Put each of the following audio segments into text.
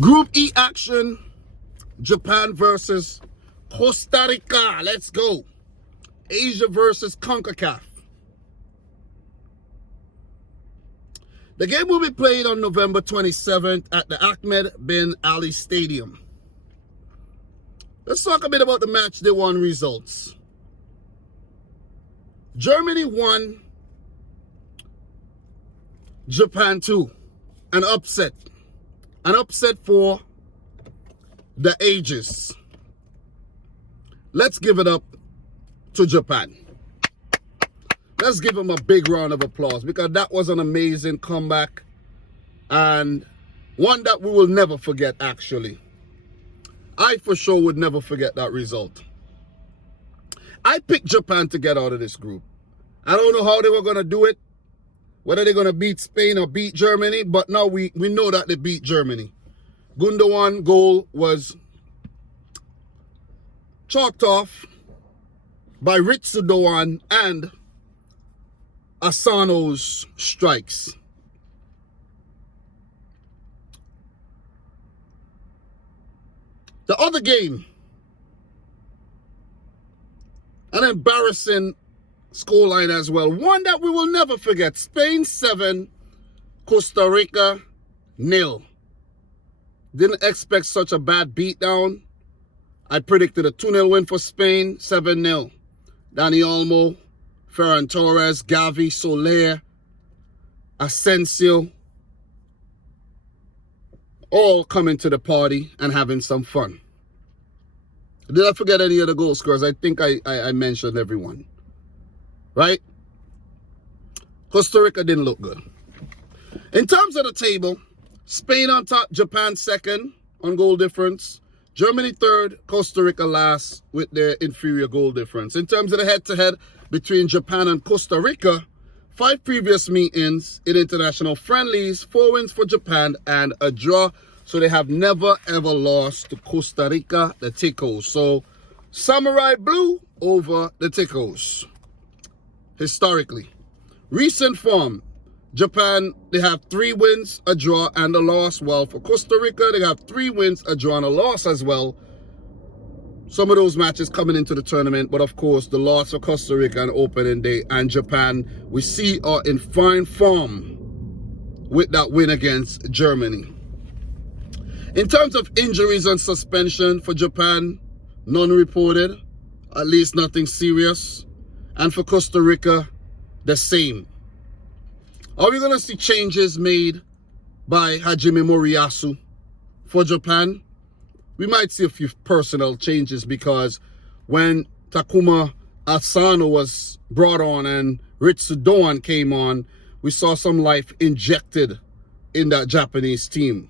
Group E action, Japan versus Costa Rica. Let's go. Asia versus CONCACAF. The game will be played on November 27th at the Ahmed bin Ali Stadium. Let's talk a bit about the match day one results. Germany won, Japan 2. An upset. An upset for the ages. Let's give it up to Japan. Let's give them a big round of applause because that was an amazing comeback and one that we will never forget, actually. I for sure would never forget that result. I picked Japan to get out of this group. I don't know how they were going to do it, whether they're going to beat Spain or beat Germany, but now we know that they beat Germany. Gundogan goal was chalked off by Rich F.C. and Asano's strikes. The other game, an embarrassing scoreline as well. One that we will never forget. Spain 7, Costa Rica 0. Didn't expect such a bad beatdown. I predicted a 2-0 win for Spain, 7-0. Dani Olmo, Ferran Torres, Gavi, Soler, Asensio, all coming to the party and having some fun. Did I forget any of the goal scorers? I think I mentioned everyone. Right? Costa Rica didn't look good. In terms of the table, Spain on top, Japan second on goal difference. Germany third, Costa Rica last with their inferior goal difference. In terms of the head-to-head between Japan and Costa Rica, 5 previous meetings in international friendlies, 4 wins for Japan and a draw. So they have never ever lost to Costa Rica, the Ticos. So Samurai Blue over the Ticos. Historically. Recent form, Japan, they have 3 wins, a draw, and a loss. Well, for Costa Rica, they have 3 wins, a draw, and a loss as well. Some of those matches coming into the tournament, but of course, the loss for Costa Rica on opening day and Japan, we see are in fine form with that win against Germany. In terms of injuries and suspension for Japan, none reported, at least nothing serious. And for Costa Rica, the same. Are we going to see changes made by Hajime Moriyasu for Japan? We might see a few personnel changes because when Takuma Asano was brought on and Rich F.C. came on, we saw some life injected in that Japanese team.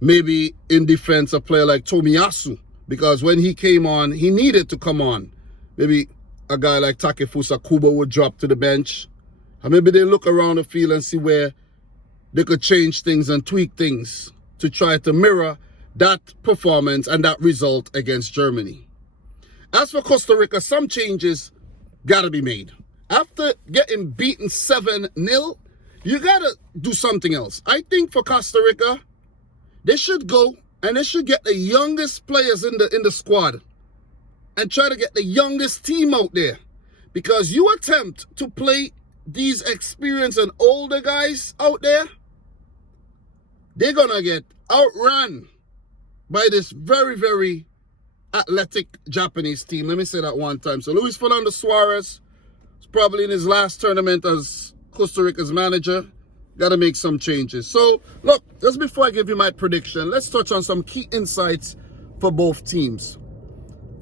Maybe in defense, a player like Tomiyasu, because when he came on, he needed to come on. Maybe a guy like Takefusa Kubo would drop to the bench. And maybe they look around the field and see where they could change things and tweak things to try to mirror that performance and that result against Germany. As for Costa Rica, some changes got to be made. After getting beaten 7-0, you got to do something else. I think for Costa Rica, they should go and they should get the youngest players in the squad and try to get the youngest team out there. Because you attempt to play these experienced and older guys out there, they're going to get outrun by this very, very athletic Japanese team. Let me say that one time. So Luis Fernando Suarez is probably in his last tournament as Costa Rica's manager. Got to make some changes. So, look, just before I give you my prediction, let's touch on some key insights for both teams.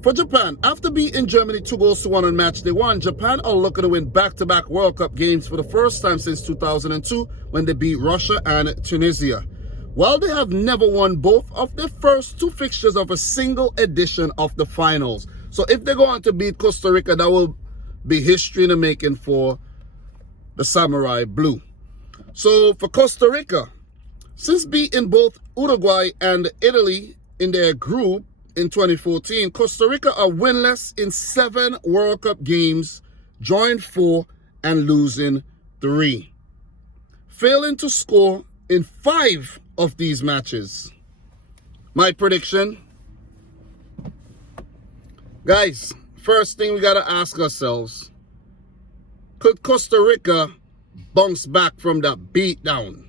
For Japan, after beating Germany 2-1 on match day 1, Japan are looking to win back-to-back World Cup games for the first time since 2002 when they beat Russia and Tunisia. While they have never won both of their first 2 fixtures of a single edition of the finals. So if they're going to beat Costa Rica, that will be history in the making for the Samurai Blue. So for Costa Rica, since beating both Uruguay and Italy in their group in 2014, Costa Rica are winless in 7 World Cup games, drawing 4 and losing 3. Failing to score in 5 of these matches. My prediction. Guys, first thing we got to ask ourselves, could Costa Rica bounce back from that beatdown?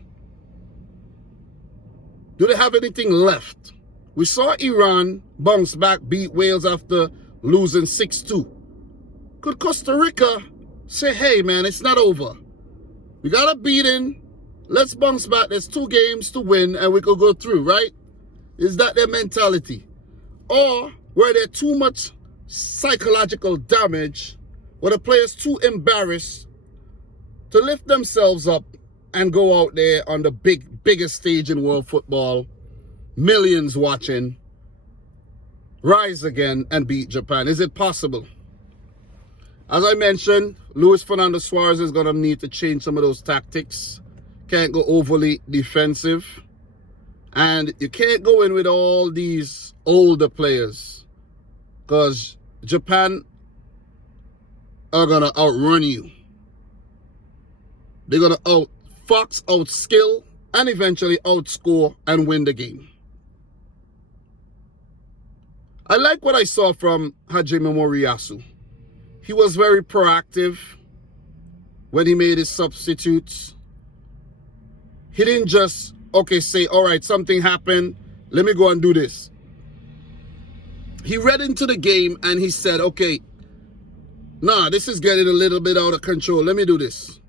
Do they have anything left? We saw Iran bounce back, beat Wales after losing 6-2. Could Costa Rica say, hey man, it's not over. We got a beating. Let's bounce back. There's 2 games to win and we could go through, right? Is that their mentality? Or were there too much psychological damage? Were the players too embarrassed to lift themselves up and go out there on the biggest stage in world football, millions watching, rise again and beat Japan? Is it possible? As I mentioned, Luis Fernando Suarez is going to need to change some of those tactics. Can't go overly defensive. And you can't go in with all these older players, because Japan are going to outrun you. They're going to outskill, and eventually outscore and win the game. I like what I saw from Hajime Moriyasu. He was very proactive when he made his substitutes. He didn't just, say, all right, something happened, let me go and do this. He read into the game and he said, okay, nah, this is getting a little bit out of control, let me do this.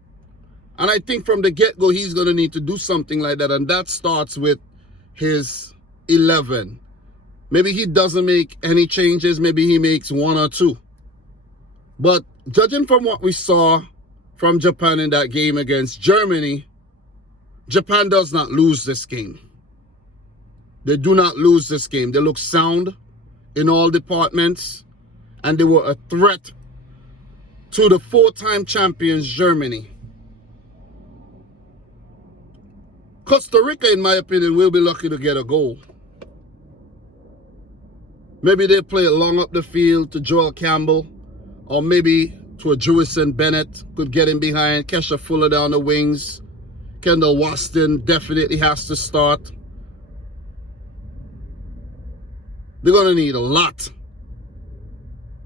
And I think from the get-go, he's going to need to do something like that. And that starts with his 11. Maybe he doesn't make any changes. Maybe he makes 1 or 2. But judging from what we saw from Japan in that game against Germany, Japan does not lose this game. They do not lose this game. They look sound in all departments. And they were a threat to the 4-time champions, Germany. Costa Rica, in my opinion, will be lucky to get a goal. Maybe they play it long up the field to Joel Campbell, or maybe to a Jewison Bennett, could get in behind. Kesha Fuller down the wings. Kendall Waston definitely has to start. They're going to need a lot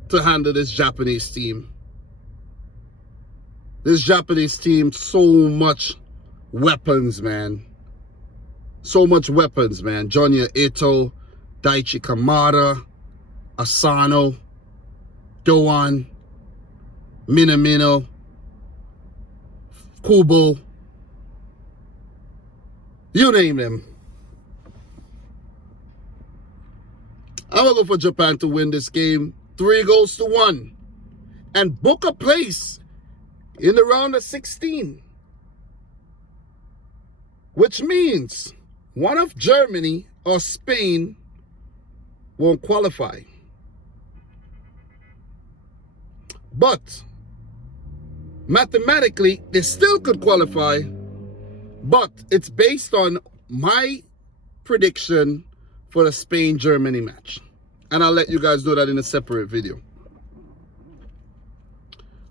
to handle this Japanese team. This Japanese team, so much weapons, man. So much weapons, man. Junya Ito, Daichi Kamada, Asano, Doan, Minamino, Kubo. You name them. I will go for Japan to win this game 3-1 and book a place in the round of 16. Which means one of Germany or Spain won't qualify. But mathematically, they still could qualify. But it's based on my prediction for the Spain-Germany match. And I'll let you guys know that in a separate video.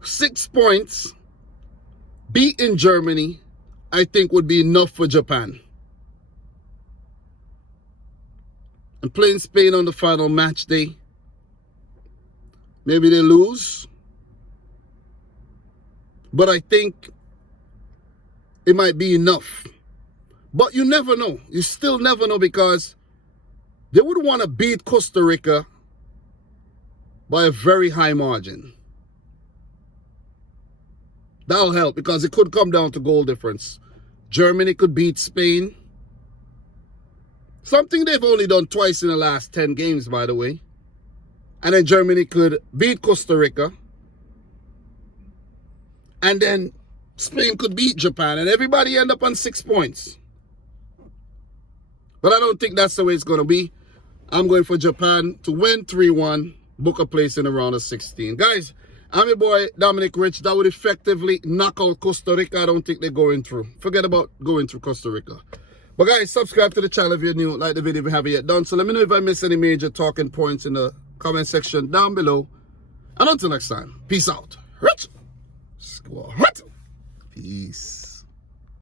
6 points, beating Germany, I think would be enough for Japan. And playing Spain on the final match day, maybe they lose. But I think it might be enough. But you never know. You still never know, because they would want to beat Costa Rica by a very high margin. That'll help, because it could come down to goal difference. Germany could beat Spain. Something they've only done twice in the last 10 games, by the way. And then Germany could beat Costa Rica. And then Spain could beat Japan. And everybody end up on 6 points. But I don't think that's the way it's going to be. I'm going for Japan to win 3-1. Book a place in the round of 16. Guys, I'm your boy, Dominic Rich. That would effectively knock out Costa Rica. I don't think they're going through. Forget about going through Costa Rica. But guys, subscribe to the channel if you're new. Like the video if you haven't yet done. So let me know if I missed any major talking points in the comment section down below. And until next time, peace out. Rich. Squad. Peace.